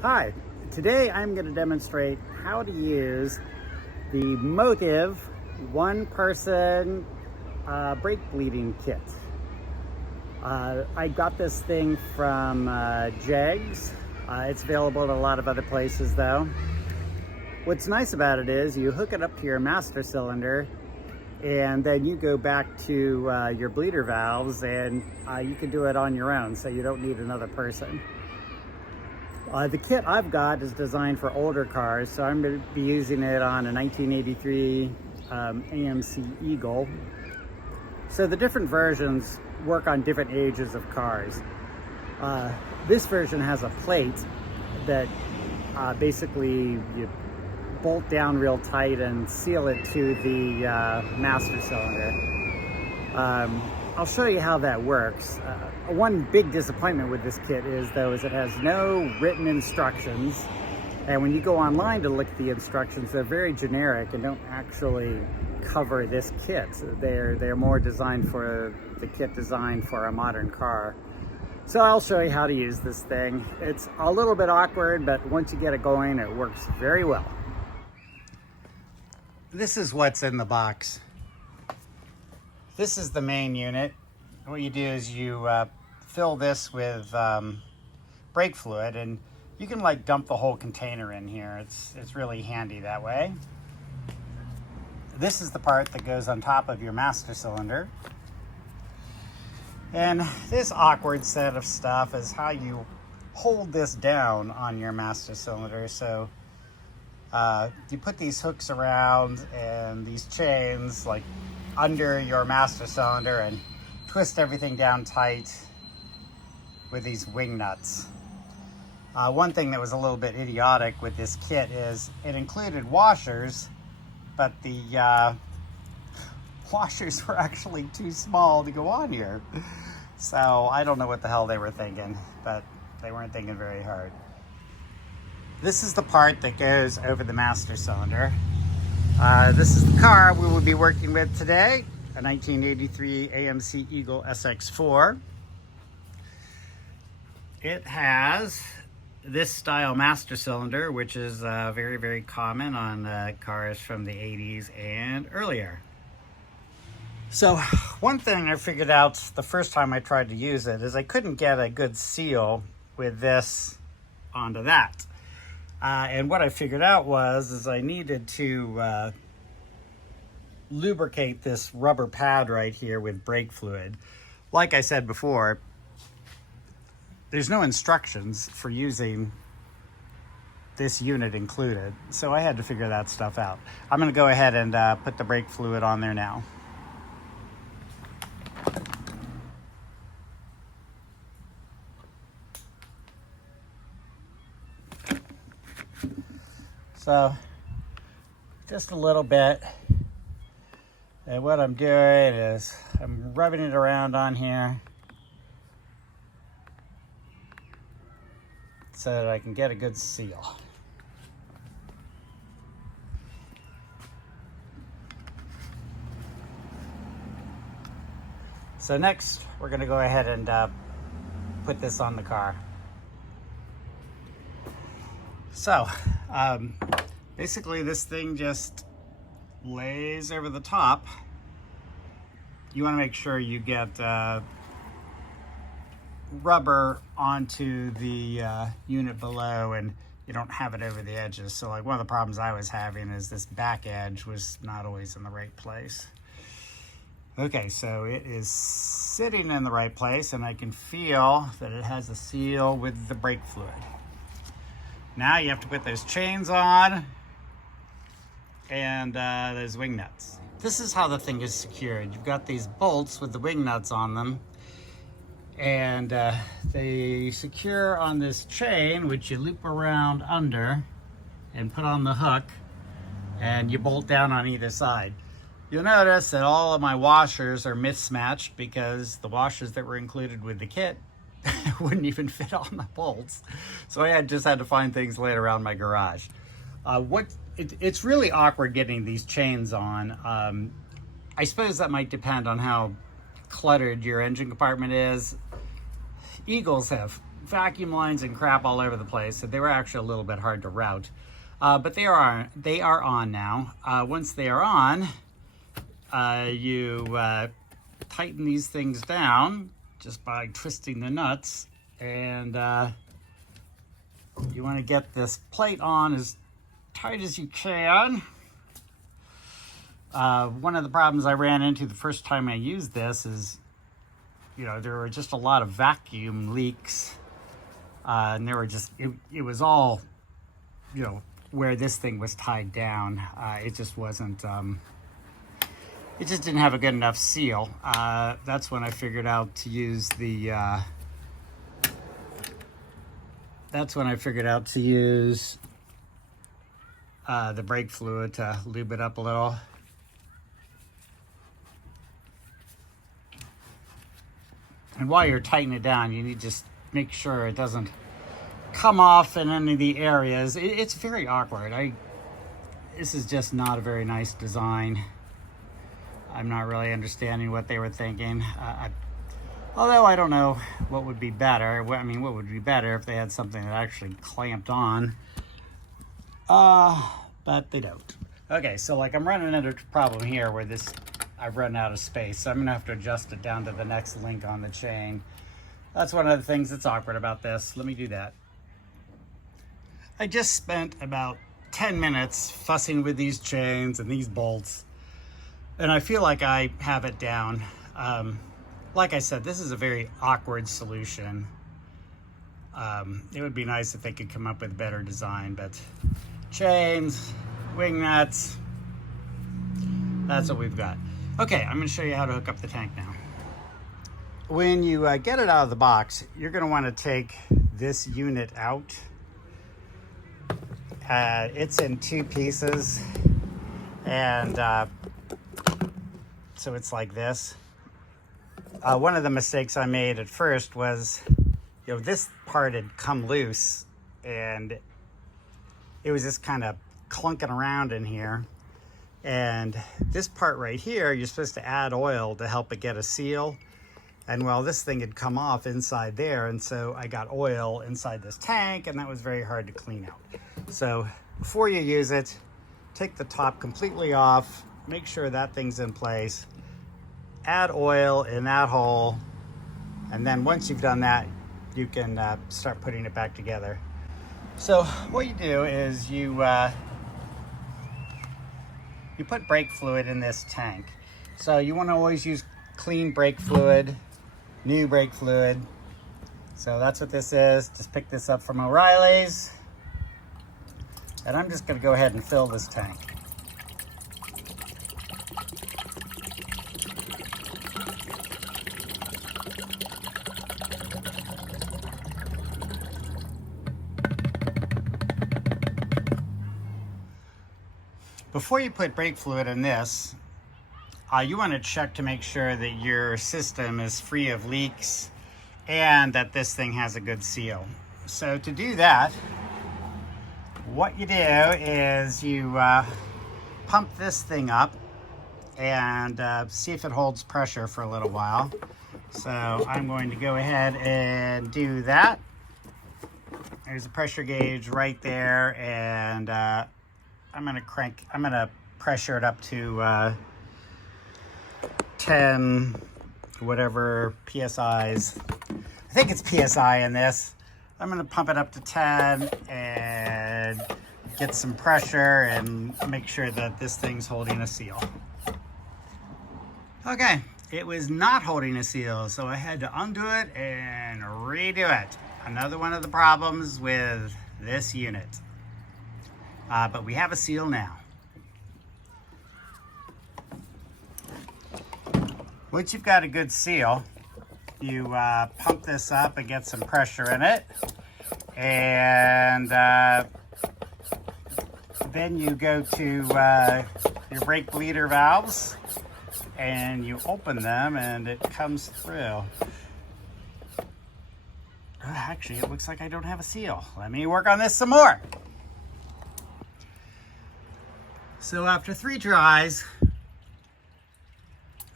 Hi, today I'm going to demonstrate how to use the Motiv one-person brake bleeding kit. I got this thing from Jegs. It's available at a lot of other places though. What's nice about it is you hook it up to your master cylinder and then you go back to your bleeder valves and you can do it on your own, so you don't need another person. The kit I've got is designed for older cars, so I'm going to be using it on a 1983 AMC Eagle. So the different versions work on different ages of cars. This version has a plate that basically you bolt down real tight and seal it to the master cylinder. I'll show you how that works. One big disappointment with this kit is it has no written instructions, and when you go online to look at the instructions, they're very generic and don't actually cover this kit. They're more designed for the kit designed for a modern car. So I'll show you how to use this thing. It's a little bit awkward, but once you get it going, it works very well. This is what's in the box. This is the main unit. What you do is you fill this with brake fluid, and you can like dump the whole container in here. It's really handy that way. This is the part that goes on top of your master cylinder. And this awkward set of stuff is how you hold this down on your master cylinder. So you put these hooks around and these chains like under your master cylinder and twist everything down tight with these wing nuts. One thing that was a little bit idiotic with this kit is it included washers, but the washers were actually too small to go on here. So I don't know what the hell they were thinking, but they weren't thinking very hard. This is the part that goes over the master cylinder. This is the car we will be working with today, a 1983 AMC Eagle SX4. It has this style master cylinder, which is very, very common on cars from the 80s and earlier. So one thing I figured out the first time I tried to use it is I couldn't get a good seal with this onto that. And what I figured out is I needed to lubricate this rubber pad right here with brake fluid. Like I said before, there's no instructions for using this unit included, so I had to figure that stuff out. I'm going to go ahead and put the brake fluid on there now. So just a little bit, and what I'm doing is I'm rubbing it around on here so that I can get a good seal. So next we're going to go ahead and put this on the car. So basically this thing just lays over the top. You want to make sure you get rubber onto the unit below and you don't have it over the edges. So like one of the problems I was having is this back edge was not always in the right place. Okay, so it is sitting in the right place and I can feel that it has a seal with the brake fluid. Now you have to put those chains on and those wing nuts. This is how the thing is secured. You've got these bolts with the wing nuts on them, and they secure on this chain, which you loop around under and put on the hook, and you bolt down on either side. You'll notice that all of my washers are mismatched because the washers that were included with the kit wouldn't even fit on the bolts. So I just had to find things laid around my garage. It's really awkward getting these chains on. I suppose that might depend on how cluttered your engine compartment is. Eagles have vacuum lines and crap all over the place, so they were actually a little bit hard to route. But they are on now. Once they are on, you tighten these things down just by twisting the nuts, and you want to get this plate on as tight as you can. One of the problems I ran into the first time I used this is, you know, there were just a lot of vacuum leaks, and there were just, it was all, you know, where this thing was tied down. It just wasn't, it just didn't have a good enough seal. That's when I figured out to use the, the brake fluid to lube it up a little. And while you're tightening it down, you need to just make sure it doesn't come off in any of the areas. It's very awkward. This is just not a very nice design. I'm not really understanding what they were thinking. Although I don't know what would be better. I mean, what would be better if they had something that actually clamped on. But they don't. Okay, so like I'm running into a problem here where I've run out of space, so I'm gonna have to adjust it down to the next link on the chain. That's one of the things that's awkward about this. Let me do that. I just spent about 10 minutes fussing with these chains and these bolts, and I feel like I have it down. Like I said, this is a very awkward solution. It would be nice if they could come up with a better design, but chains, wing nuts, that's what we've got. Okay, I'm gonna show you how to hook up the tank now. When you get it out of the box, you're gonna wanna take this unit out. It's in 2 pieces, and so it's like this. One of the mistakes I made at first was, you know, this part had come loose, and it was just kind of clunking around in here. And this part right here, you're supposed to add oil to help it get a seal. And well, this thing had come off inside there, and so I got oil inside this tank, and that was very hard to clean out. So before you use it, take the top completely off, make sure that thing's in place, add oil in that hole, and then once you've done that, you can start putting it back together. So what you do is you put brake fluid in this tank. So you want to always use clean brake fluid, new brake fluid. So that's what this is. Just pick this up from O'Reilly's. And I'm just going to go ahead and fill this tank. Before you put brake fluid in this, you want to check to make sure that your system is free of leaks and that this thing has a good seal. So to do that, what you do is you pump this thing up and see if it holds pressure for a little while. So I'm going to go ahead and do that. There's a pressure gauge right there, and I'm gonna pressure it up to 10 whatever PSIs. I think it's PSI in this. I'm gonna pump it up to 10 and get some pressure and make sure that this thing's holding a seal. Okay, it was not holding a seal, so I had to undo it and redo it. Another one of the problems with this unit. But we have a seal now. Once you've got a good seal, you pump this up and get some pressure in it. And then you go to your brake bleeder valves and you open them and it comes through. Actually, it looks like I don't have a seal. Let me work on this some more. So after 3 tries,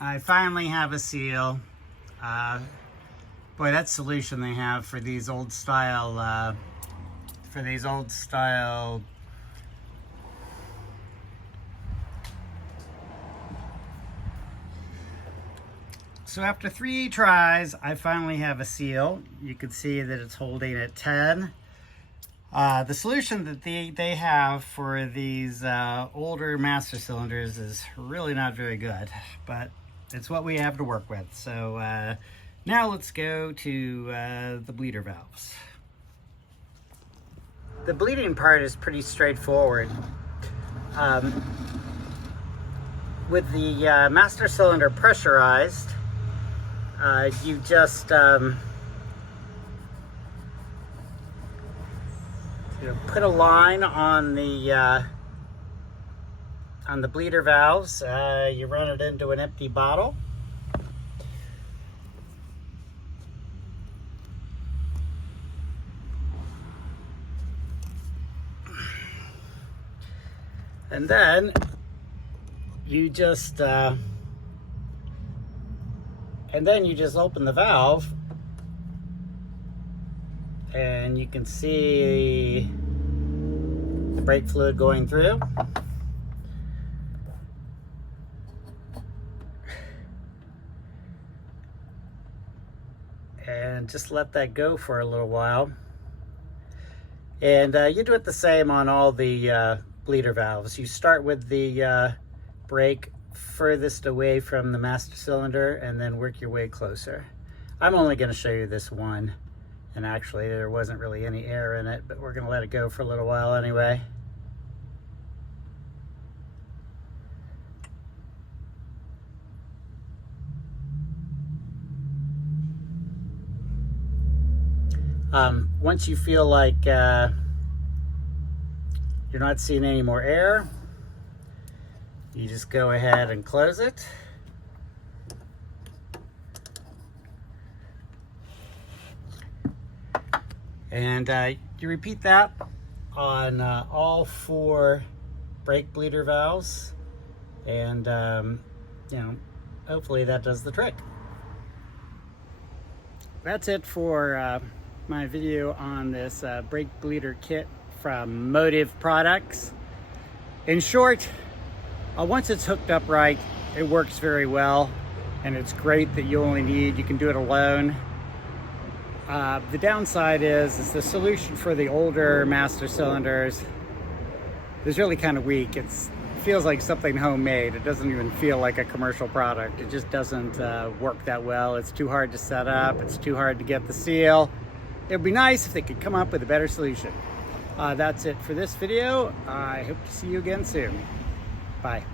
I finally have a seal. Boy, that solution they have for these old style, So after 3 tries, I finally have a seal. You can see that it's holding at 10. The solution that they have for these older master cylinders is really not very good, but it's what we have to work with. So now let's go to the bleeder valves. The bleeding part is pretty straightforward. With the master cylinder pressurized, you just put a line on the bleeder valves. You run it into an empty bottle. And then you just open the valve, and you can see the brake fluid going through. And just let that go for a little while. And you do it the same on all the bleeder valves. You start with the brake furthest away from the master cylinder and then work your way closer. I'm only going to show you this one, and actually there wasn't really any air in it, but we're going to let it go for a little while anyway. Once you feel like you're not seeing any more air, you just go ahead and close it. And you repeat that on all 4 brake bleeder valves, and hopefully that does the trick. That's it for my video on this brake bleeder kit from Motiv Products. In short, once it's hooked up right, it works very well, and it's great that you can do it alone. The downside is the solution for the older master cylinders is really kind of weak. It feels like something homemade. It doesn't even feel like a commercial product. It just doesn't work that well. It's too hard to set up. It's too hard to get the seal. It would be nice if they could come up with a better solution. That's it for this video. I hope to see you again soon. Bye.